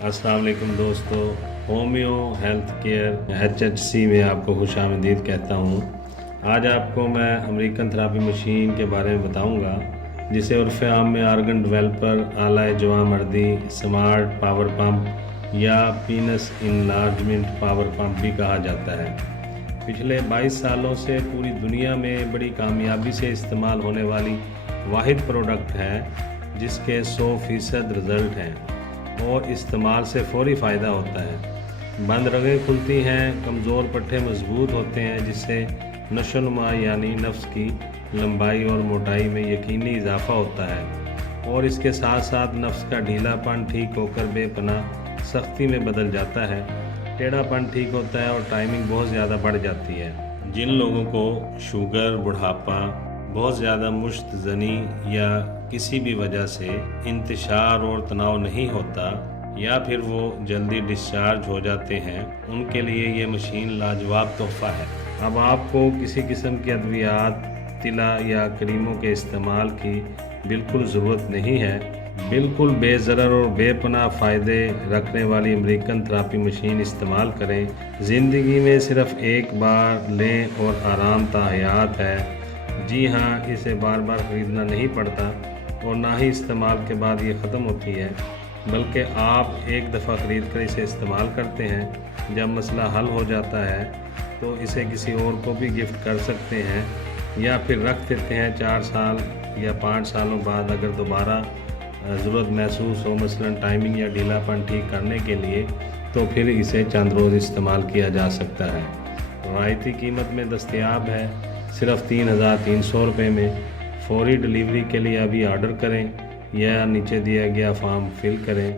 अस्सलाम वालेकुम दोस्तों, होमियो हेल्थ केयर HHC में आपको खुश आमदीद कहता हूँ। आज आपको मैं अमेरिकन थेरेपी मशीन के बारे में बताऊँगा, जिसे उर्फ़ आम में आर्गन डेवलपर, आला जवां मर्दी, स्मार्ट पावर पंप या पीनस इनलार्जमेंट पावर पंप भी कहा जाता है। पिछले 22 सालों से पूरी दुनिया में बड़ी कामयाबी से इस्तेमाल होने वाली वाहिद प्रोडक्ट है, जिसके 100% रिज़ल्ट हैं और इस्तेमाल से फौरी फ़ायदा होता है। बंद रगें खुलती हैं, कमज़ोर पट्टे मजबूत होते हैं, जिससे नशोनुमा यानी नफ्स की लंबाई और मोटाई में यकीनी इजाफा होता है और इसके साथ साथ नफ्स का ढीलापन ठीक होकर बेपनाह सख्ती में बदल जाता है। टेढ़ापन ठीक होता है और टाइमिंग बहुत ज़्यादा बढ़ जाती है। जिन लोगों को शुगर, बुढ़ापा, बहुत ज़्यादा मुश्त ज़नी या किसी भी वजह से इंतशार और तनाव नहीं होता या फिर वो जल्दी डिस्चार्ज हो जाते हैं, उनके लिए ये मशीन लाजवाब तोहफ़ा है। अब आपको किसी किस्म की अद्वियात, तिला या क्रीमों के इस्तेमाल की बिल्कुल ज़रूरत नहीं है। बिल्कुल बेज़रर और बेपनाह फ़ायदे रखने वाली अमेरिकन थेरेपी मशीन इस्तेमाल करें। ज़िंदगी में सिर्फ़ एक बार लें और आराम हयात है। जी हाँ, इसे बार बार ख़रीदना नहीं पड़ता और ना ही इस्तेमाल के बाद ये ख़त्म होती है, बल्कि आप एक दफ़ा ख़रीद कर इसे इस्तेमाल करते हैं। जब मसला हल हो जाता है तो इसे किसी और को भी गिफ्ट कर सकते हैं या फिर रख देते हैं। 4 साल या 5 सालों बाद अगर दोबारा ज़रूरत महसूस हो, मसलन टाइमिंग या ढीलापन ठीक करने के लिए, तो फिर इसे चंद रोज़ इस्तेमाल किया जा सकता है। रियायती कीमत में दस्तयाब है, सिर्फ़ 3,300 रुपये में। फौरी डिलीवरी के लिए अभी ऑर्डर करें या नीचे दिया गया फॉर्म फिल करें।